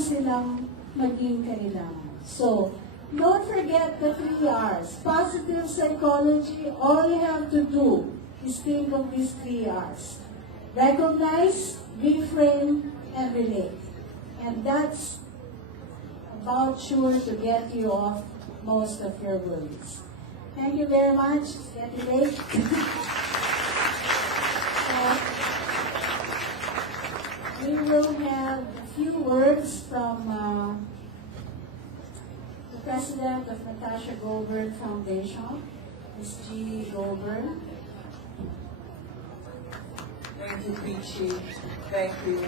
silang maging kailangan. So, don't forget the 3 R's. Positive psychology, all you have to do is think of these 3 R's. Recognize, reframe, and relate. And that's about sure to get you off most of your worries. Thank you very much. It's getting late. We will have a few words from the President of Natasha Goldberg Foundation, Ms. G. Goldberg. Thank you, Peachy. Thank you.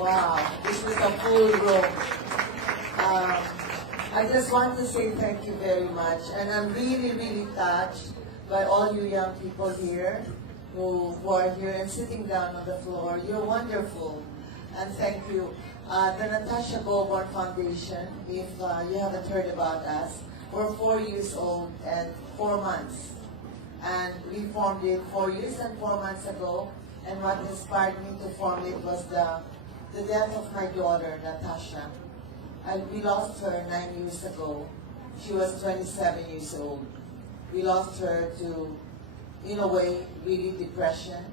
Wow, this was a full room. I just want to say thank you very much. And I'm really, really touched by all you young people here who are here and sitting down on the floor. You're wonderful. And thank you. The Natasha Goldberg Foundation, if you haven't heard about us, we're 4 years old and 4 months. And we formed it 4 years and 4 months ago. And what inspired me to form it was the death of my daughter, Natasha. We lost her 9 years ago. She was 27 years old. We lost her to, in a way, really depression.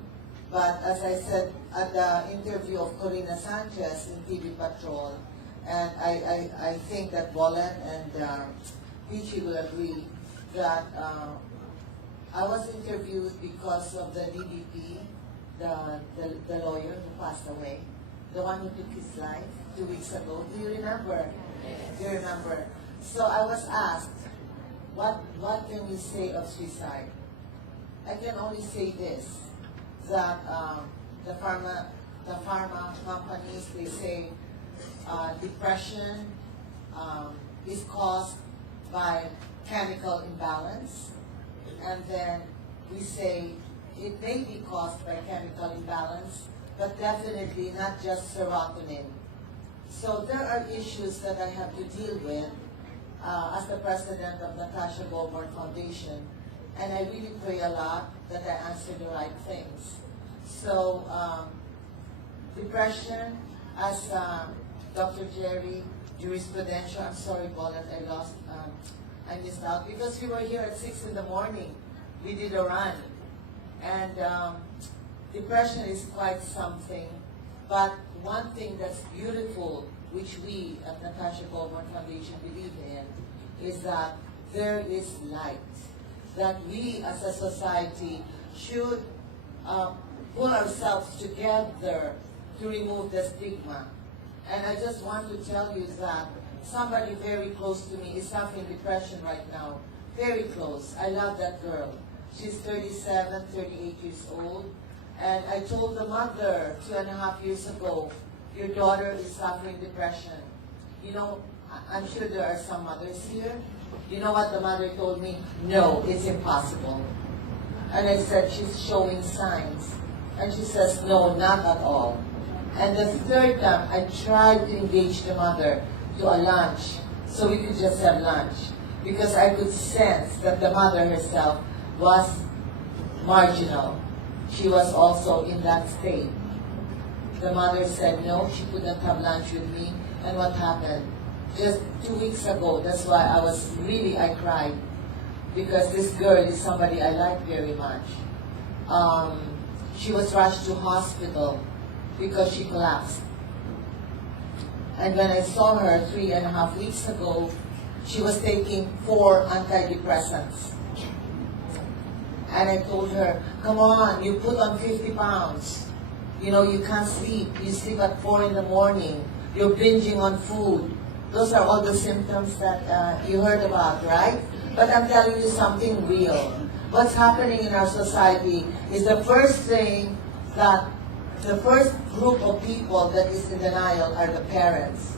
But as I said at the interview of Corina Sanchez in TV Patrol, and I think that Bolet and Peachy will agree that I was interviewed because of the DDP, the lawyer who passed away, the one who took his life 2 weeks ago. Do you remember? Do you remember? So I was asked, what can we say of suicide? I can only say this, that the pharma companies, they say depression is caused by chemical imbalance, and then we say it may be caused by chemical imbalance, but definitely not just serotonin. So there are issues that I have to deal with as the president of Natasha Goldberg Foundation, and I really pray a lot that I answer the right things. So depression, as Dr. Jerry, Jurisprudencia, I'm sorry, Bolet, I missed out, because we were here at 6 in the morning. We did a run. And depression is quite something. But one thing that's beautiful, which we at Natasha Goldberg Foundation believe in, is that there is light. That we as a society should pull ourselves together to remove the stigma. And I just want to tell you that somebody very close to me is suffering depression right now. Very close. I love that girl. She's 37, 38 years old. And I told the mother 2.5 years ago, your daughter is suffering depression. You know, I'm sure there are some mothers here. You know what the mother told me? No, it's impossible. And I said, she's showing signs. And she says, no, not at all. And the third time, I tried to engage the mother to a lunch, so we could just have lunch. Because I could sense that the mother herself was marginal. She was also in that state. The mother said, no, she couldn't have lunch with me. And what happened? Just 2 weeks ago, that's why I cried. Because this girl is somebody I like very much. She was rushed to hospital because she collapsed. And when I saw her 3.5 weeks ago, she was taking 4 antidepressants. And I told her, come on, you put on 50 pounds. You know, you can't sleep. You sleep at 4 in the morning. You're binging on food. Those are all the symptoms that you heard about, right? But I'm telling you something real. What's happening in our society is the first group of people that is in denial are the parents.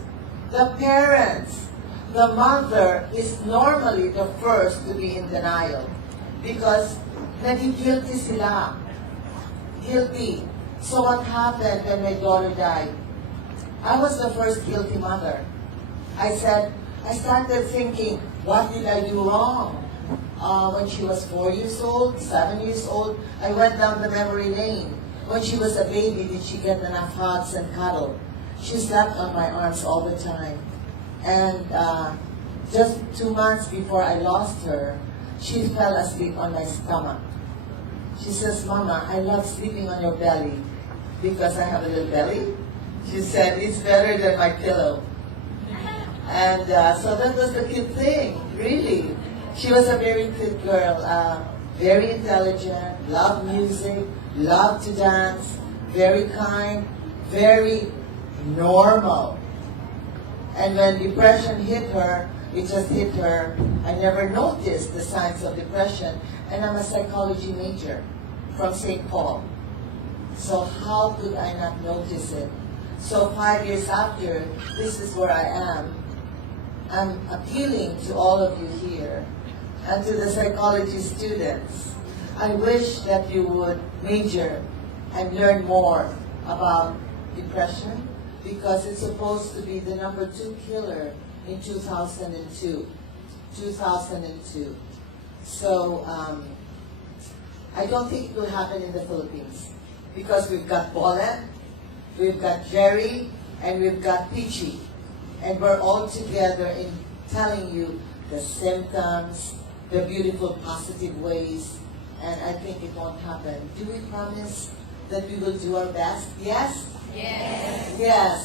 The parents. The mother is normally the first to be in denial because naging guilty sila. Guilty. So what happened when my daughter died? I was the first guilty mother. I started thinking, what did I do wrong? When she was 4 years old, 7 years old, I went down the memory lane. When she was a baby, did she get enough hugs and cuddle? She slept on my arms all the time. And just 2 months before I lost her, she fell asleep on my stomach. She says, "Mama, I love sleeping on your belly because I have a little belly." She said, "It's better than my pillow." And so that was the cute thing, really. She was a very cute girl, very intelligent, loved music, loved to dance, very kind, very normal. And when depression hit her, it just hit her. I never noticed the signs of depression. And I'm a psychology major from St. Paul. So how could I not notice it? So 5 years after, this is where I am. I'm appealing to all of you here and to the psychology students. I wish that you would major and learn more about depression because it's supposed to be the #2 killer in 2002. 2002. So I don't think it will happen in the Philippines because we've got Bolet, we've got Jerry, and we've got Peachy. And we're all together in telling you the symptoms, the beautiful positive ways, and I think it won't happen. Do we promise that we will do our best? Yes? Yes. Yes.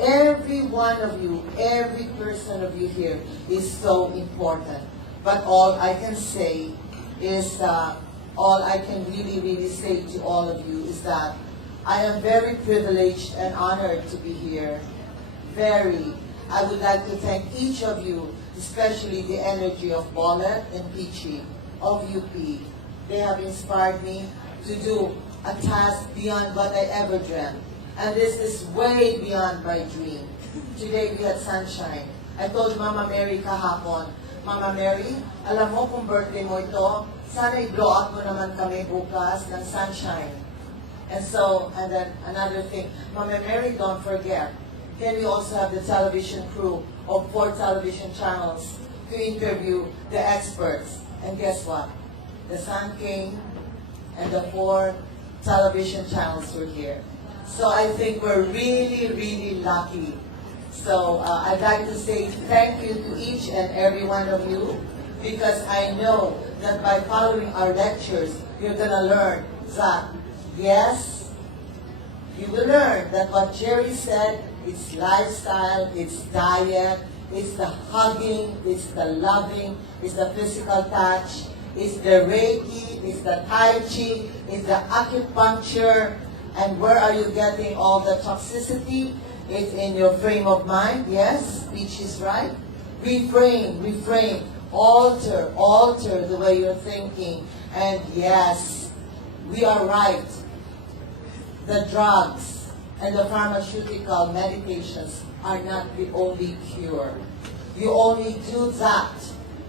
Every one of you, every person of you here is so important. But all I can say is, all I can really say to all of you is that I am very privileged and honored to be here. Very. I would like to thank each of you, especially the energy of Bolet and Peachy of UP. They have inspired me to do a task beyond what I ever dreamt. And this is way beyond my dream. Today we had sunshine. I told Mama Mary kahapon, "Mama Mary, alam mo kung birthday mo ito, sana i-blow up mo naman kami bukas ng sunshine." And then another thing, Mama Mary, don't forget, then we also have the television crew of 4 television channels to interview the experts. And guess what? The sun came and the 4 television channels were here. So I think we're really lucky. So I'd like to say thank you to each and every one of you because I know that by following our lectures, you're going to learn that, yes, you will learn that what Jerry said, it's lifestyle, it's diet, it's the hugging, it's the loving, it's the physical touch, it's the Reiki, it's the Tai Chi, it's the acupuncture. And where are you getting all the toxicity? It's in your frame of mind, yes, which is right. Reframe, alter the way you're thinking. And yes, we are right. The drugs and the pharmaceutical medications are not the only cure. You only do that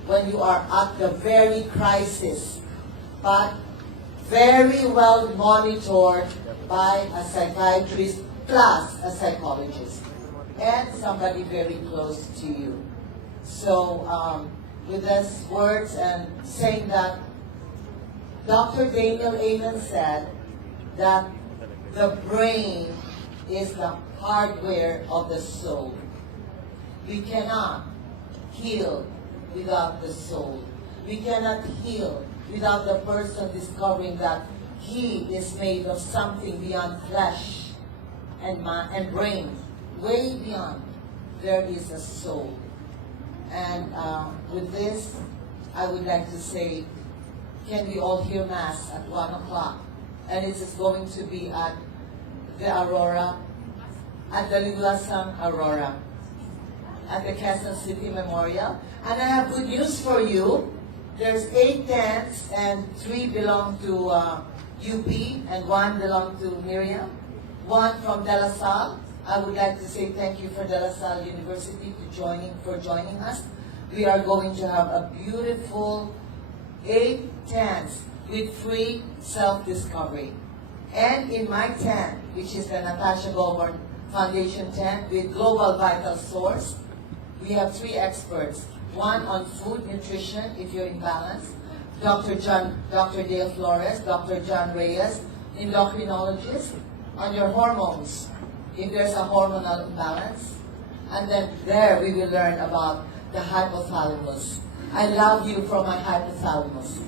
when you are at the very crisis, but very well monitored by a psychiatrist plus a psychologist and somebody very close to you. So with these words and saying that, Dr. Daniel Amen said that the brain is the hardware of the soul. We cannot heal without the soul. We cannot heal without the person discovering that he is made of something beyond flesh and mind and brain, way beyond. There is a soul. And with this, I would like to say, can we all hear Mass at 1 o'clock? And it is going to be at the Aurora, at the Lilasang Aurora, at the Quezon City Memorial. And I have good news for you. There's 8 tents and 3 belong to UP and 1 belong to Miriam, 1 from De La Salle. I would like to say thank you for De La Salle University for joining us. We are going to have a beautiful 8 tents with free self-discovery. And in my tent, which is the Natasha Goldborn Foundation tent with Global Vital Source, we have 3 experts. 1 on food, nutrition, if you're imbalanced, Dr. Dale Flores, Dr. John Reyes, endocrinologist, on your hormones. if there's a hormonal imbalance. And then there we will learn about the hypothalamus. I love you from my hypothalamus.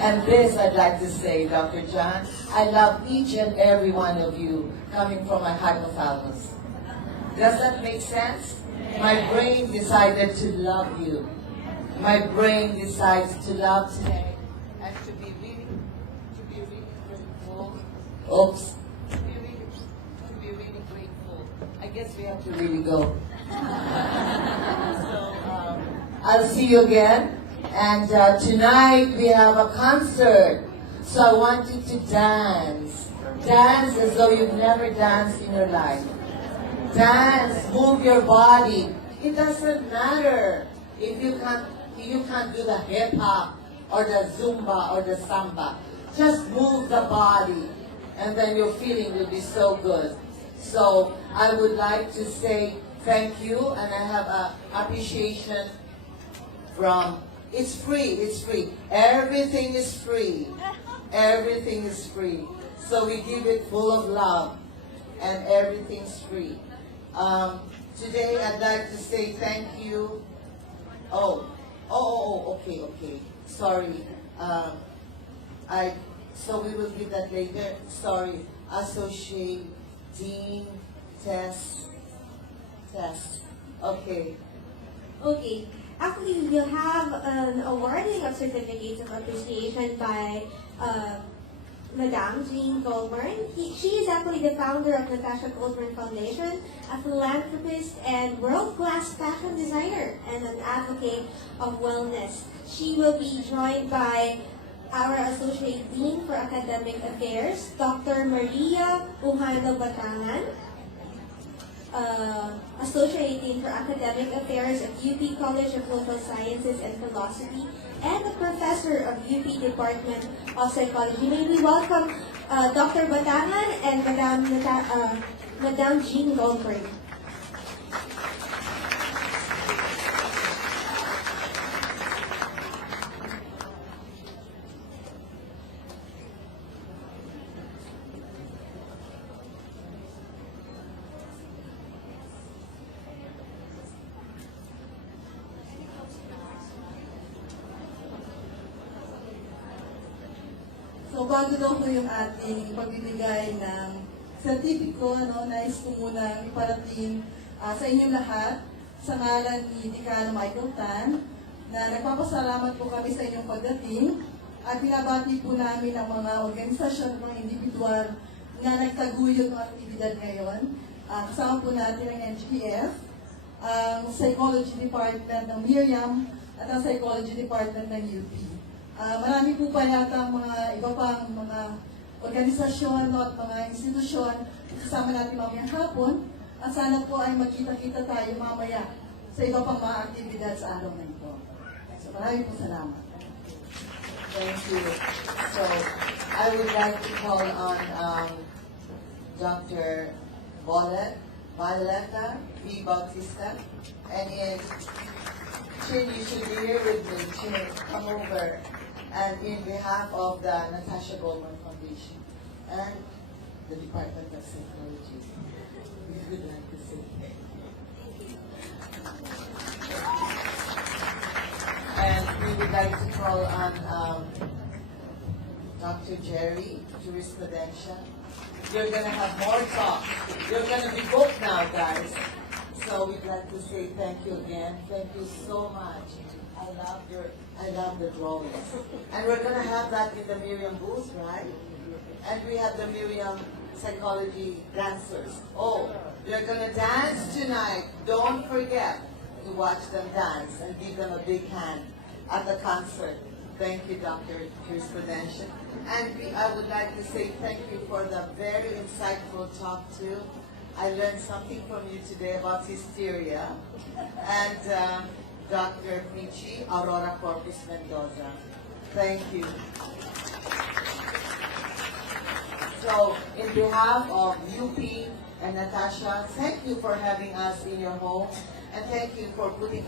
And this I'd like to say, Dr. John, I love each and every one of you coming from my hypothalamus. Does that make sense? My brain decided to love you. My brain decides to love today and to be really grateful. Oops. To be really grateful. I guess we have to really go. So I'll see you again. And tonight we have a concert. So I want you to dance. Dance as though you've never danced in your life. Dance, move your body. It doesn't matter if you can't do the hip hop or the Zumba or the Samba. Just move the body and then your feeling will be so good. So I would like to say thank you, and I have appreciation from, it's free, everything is free, everything is free. So we give it full of love and everything's free. Today I'd like to say thank you. Okay. Sorry. So we will give that later. Sorry. Associate, Dean, Tess. Okay. Okay. Actually, we will have an awarding of certificates of appreciation by Madame Jean Goldburn. She is actually the founder of Natasha Goldburn Foundation, a philanthropist and world-class fashion designer, and an advocate of wellness. She will be joined by our Associate Dean for Academic Affairs, Dr. Maria Ujano Batangan, Associate Dean for Academic Affairs at UP College of Social Sciences and Philosophy, and a professor of UP Department of Psychology. May we welcome Dr. Batangan and Madame Jean Goldberg. So bago daw po yung ating pagbibigay ng sertipiko, nais ko muna iparating sa inyong lahat sa ngalan ni Decano Michael Tan na nagpapasalamat po kami sa inyong pagdating at binabati po namin ang mga organisasyon at mga individual na nagtaguyod ng aktibidad ngayon. Kasama po natin ang NGF, ang Psychology Department ng Miriam at ang Psychology Department ng UP. Marami po pa yata mga iba pang mga organisasyon at mga institusyon kasama natin mamayang hapon at sana po ay magkita-kita tayo mamaya sa iba pang mga aktibidad sa araw na ito. So maraming po salamat. Thank you. So I would like to call on Dr. Bolet, Violeta, Bautista, and in Chin, you should be here with me. Chin, come over. And in behalf of the Natasha Goldburn Foundation and the Department of Psychology, we would like to say thank you. And we would like to call on Dr. Jerry, Jurisprudencia. You're going to have more talk. You're going to be booked now, guys. So we'd like to say thank you again. Thank you so much. I love the drawings. And we're going to have that in the Miriam booth, right? And we have the Miriam psychology dancers. Oh, they're going to dance tonight. Don't forget to watch them dance and give them a big hand at the concert. Thank you, Dr. Jurisprudencia. And I would like to say thank you for the very insightful talk too. I learned something from you today about hysteria. And Dr. Michi, Aurora Corpuz-Mendoza. Thank you. So, in behalf of UP and Natasha, thank you for having us in your home, and thank you for putting